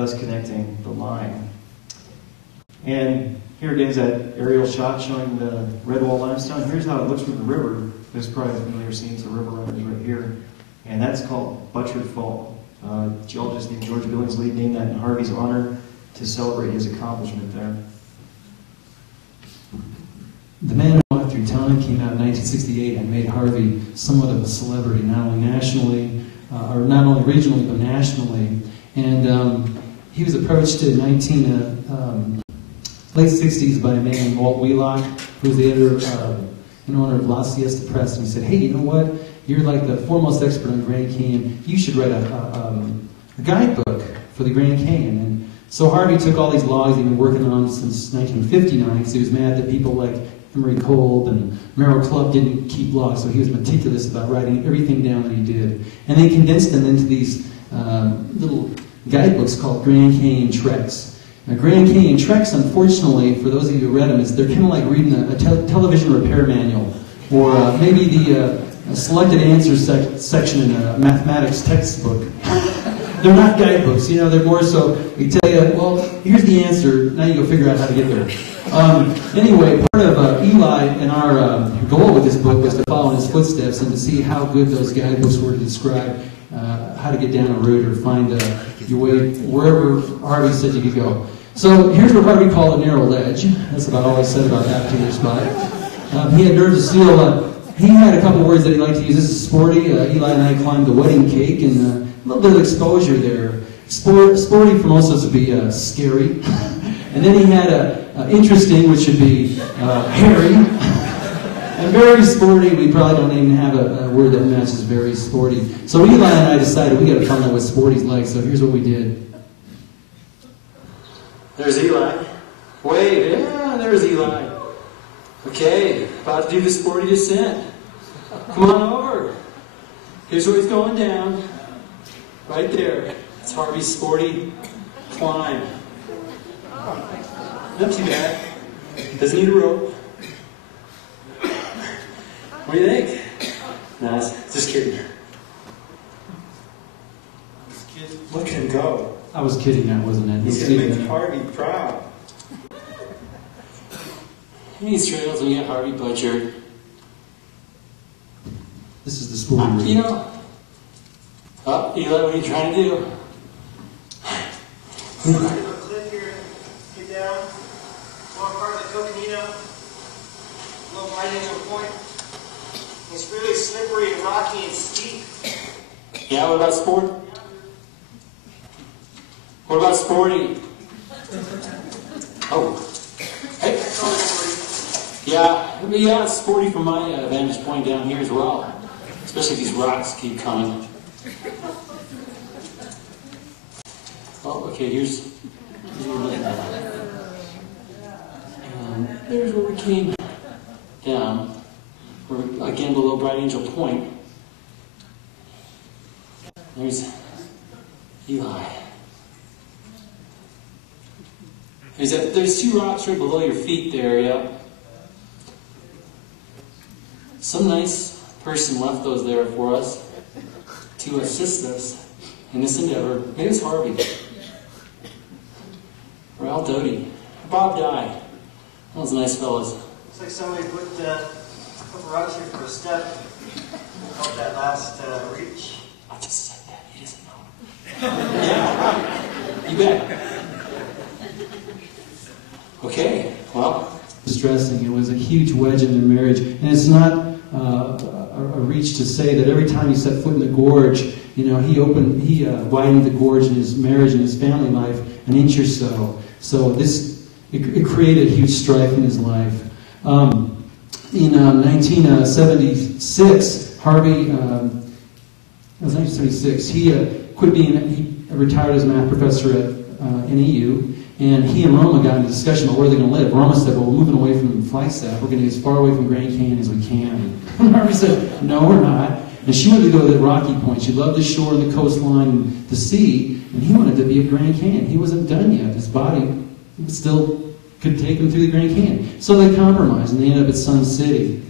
thus connecting the line. And here again is that aerial shot showing the red wall limestone. Here's how it looks from the river. There's probably a familiar scene, the river runners right here. And that's called Butchart Fall. Geologist named George Billingsley named that in Harvey's honor to celebrate his accomplishment there. The Man Who Walked Through Time came out in 1968 and made Harvey somewhat of a celebrity, not only nationally, or not only regionally, but nationally. And he was approached in late 60s by a man named Walt Wheelock, who was the editor and owner of La Siesta Press, and he said, hey, you know what? You're like the foremost expert on Grand Canyon. You should write a guidebook for the Grand Canyon. And so Harvey took all these logs he'd been working on since 1959, because he was mad that people like Emery Kolb and Merrill Clubb didn't keep logs, so he was meticulous about writing everything down that he did. And they condensed them into these little guidebooks called Grand Canyon Treks. Now, Grand Canyon Treks, unfortunately, for those of you who read them, they're kind of like reading a television repair manual, or maybe the selected answers section in a mathematics textbook. They're not guidebooks, you know, they're more so, we tell you, well, here's the answer, now you go figure out how to get there. Anyway, part of Eli and our goal with this book was to follow in his footsteps and to see how good those guidebooks were to describe how to get down a route or find your way wherever Harvey said you could go. So here's what Harvey called a narrow ledge. That's about all I said about that particular spot. He had nerves of steel. He had a couple words that he liked to use. This is sporty. Eli and I climbed the wedding cake, and a little bit of exposure there. Sporty for most of us would be scary. And then he had interesting, which would be hairy. And very sporty, we probably don't even have a word that matches very sporty. So Eli and I decided we got to find out what sporty's like, so here's what we did. There's Eli. Wait, yeah, there's Eli. Okay, about to do the sporty descent. Come on over. Here's where he's going down. Right there. It's Harvey's sporty climb. Not too bad. Doesn't need a rope. What do you think? Nah, just kidding. Look at him go. I was kidding that, wasn't it? He's going to make Harvey proud. These trails, we got Harvey Butchart. This is the sporty route. You know, Eli, what are you trying to do? So there's a cliff here, get down, walk part of the Coconino, low right angle point. It's really slippery and rocky and steep. Yeah, what about sport? What about sporty? Oh. Hey. Yeah, it's sporty from my vantage point down here as well. Especially if these rocks keep coming. Oh, okay, here's what we're looking at. And there's where we came down. We're again below Bright Angel Point. There's Eli. There's two rocks right below your feet there, yeah. Some nice person left those there for us to assist us in this endeavor. Maybe it's Harvey. Or Al Doty. Bob Dye. Those nice fellas. Looks like somebody put a couple rocks here for a step. Help that last reach. I just said that. He doesn't know. Yeah, you bet. Okay, well. Distressing. It was a huge wedge in their marriage. And it's not a reach to say that every time he set foot in the gorge, you know, he widened the gorge in his marriage and his family life an inch or so. So it created huge strife in his life. In 1976, Harvey, it was 1976, he retired as a math professor at NEU, and he and Roma got into a discussion about where they're going to live. Roma said, well, we're moving away from Flagstaff. We're going to get as far away from Grand Canyon as we can. And Harvey said, no, we're not. And she wanted to go to the Rocky Point. She loved the shore and the coastline and the sea, and he wanted to be at Grand Canyon. He wasn't done yet. His body still could take him through the Grand Canyon. So they compromised, and they ended up at Sun City.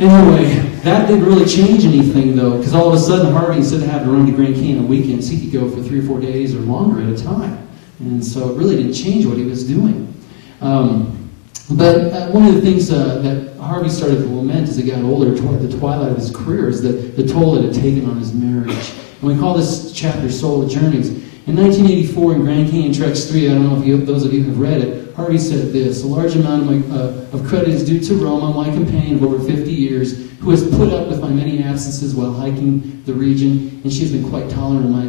Anyway, that didn't really change anything, though, because all of a sudden Harvey, instead of having to run to Grand Canyon on weekends, he could go for 3 or 4 days or longer at a time. And so it really didn't change what he was doing. But one of the things that Harvey started to lament as he got older, toward the twilight of his career, is the toll it had taken on his marriage. And we call this chapter Soul Journeys. In 1984, in Grand Canyon Treks 3, I don't know if those of you have read it, Harvey said this: "A large amount of credit is due to Roma, my companion of over 50 years, who has put up with my many absences while hiking the region, and she has been quite tolerant of my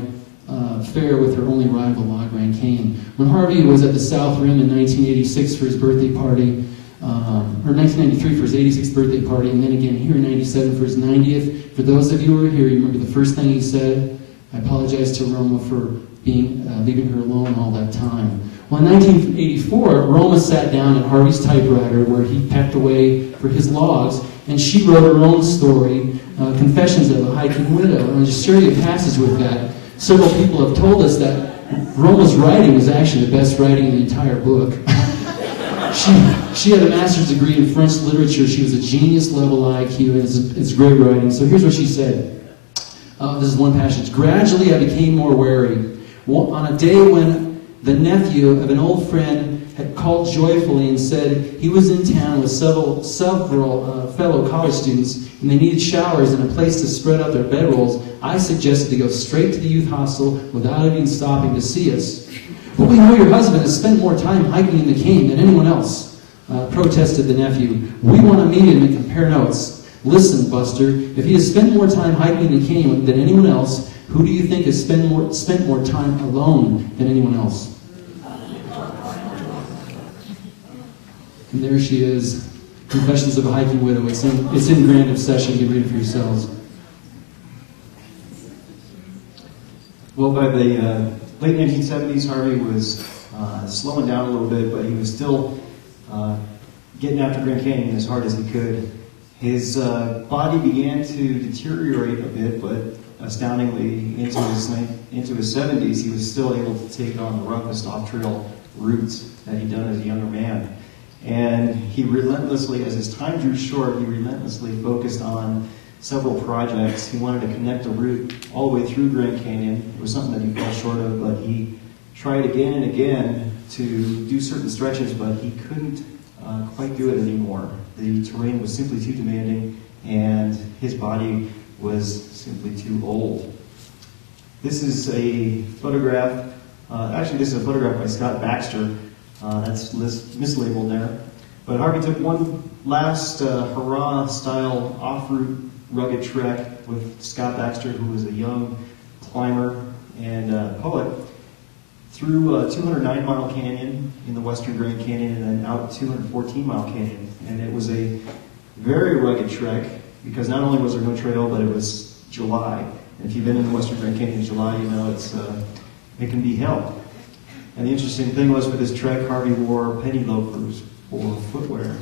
fare with her only rival, La Grand Canyon." When Harvey was at the South Rim in 1986 for his birthday party, or 1993 for his 86th birthday party, and then again here in 97 for his 90th, for those of you who were here, you remember the first thing he said? "I apologize to Roma for leaving her alone all that time." Well, in 1984, Roma sat down at Harvey's typewriter where he pecked away for his logs, and she wrote her own story, Confessions of a Hiking Widow. And I'll just share you a passage with that. Several people have told us that Roma's writing was actually the best writing in the entire book. She had a master's degree in French literature. She was a genius level IQ, and it's great writing. So here's what she said. This is one passage. "Gradually I became more wary. On a day when the nephew of an old friend had called joyfully and said he was in town with several fellow college students and they needed showers and a place to spread out their bedrolls, I suggested to go straight to the youth hostel without even stopping to see us. 'But we know your husband has spent more time hiking in the cane than anyone else,' protested the nephew. 'We want to meet him and compare notes. Listen, Buster, if he has spent more time hiking in the cane than anyone else, who do you think has spent more time alone than anyone else?'" And there she is, Confessions of a Hiking Widow. It's in Grand Obsession. You can read it for yourselves. Well, by the late 1970s, Harvey was slowing down a little bit, but he was still getting after Grand Canyon as hard as he could. His body began to deteriorate a bit, but astoundingly, into his 70s, he was still able to take on the roughest off-trail routes that he'd done as a younger man. And he relentlessly, as his time drew short, he relentlessly focused on several projects. He wanted to connect a route all the way through Grand Canyon. It was something that he fell short of, but he tried again and again to do certain stretches, but he couldn't quite do it anymore. The terrain was simply too demanding, and his body was simply too old. This is a photograph. Actually, this is a photograph by Scott Baxter. That's mislabeled there. But Harvey took one last hurrah-style off-route rugged trek with Scott Baxter, who was a young climber and poet, through a 209-mile canyon in the western Grand Canyon and then out 214-mile canyon. And it was a very rugged trek because not only was there no trail, but it was July. And if you've been in the western Grand Canyon in July, you know it can be hell. And the interesting thing was, for this trek, Harvey wore penny loafers for footwear.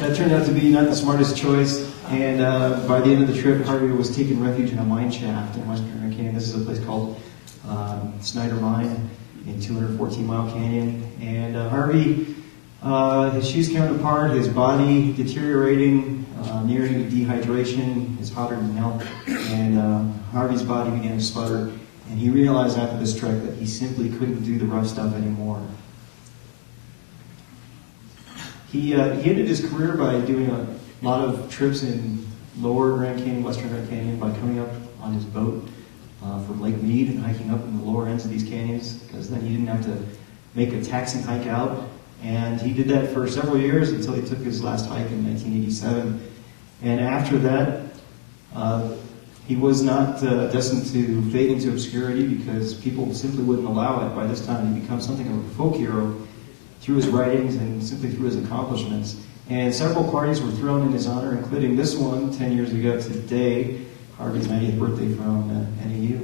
That turned out to be not the smartest choice, and by the end of the trip, Harvey was taking refuge in a mine shaft in western Grand Canyon. This is a place called Snyder Mine in 214-mile canyon. And Harvey, his shoes coming apart, his body deteriorating, nearing dehydration, is hotter than hell, and Harvey's body began to sputter. And he realized after this trek that he simply couldn't do the rough stuff anymore. He ended his career by doing a lot of trips in lower Grand Canyon, western Grand Canyon, by coming up on his boat from Lake Mead and hiking up in the lower ends of these canyons, because then he didn't have to make a taxing hike out. And he did that for several years until he took his last hike in 1987. And after that, he was not destined to fade into obscurity because people simply wouldn't allow it. By this time, he became something of a folk hero through his writings and simply through his accomplishments. And several parties were thrown in his honor, including this one 10 years ago today, Harvey's 90th birthday from NAU.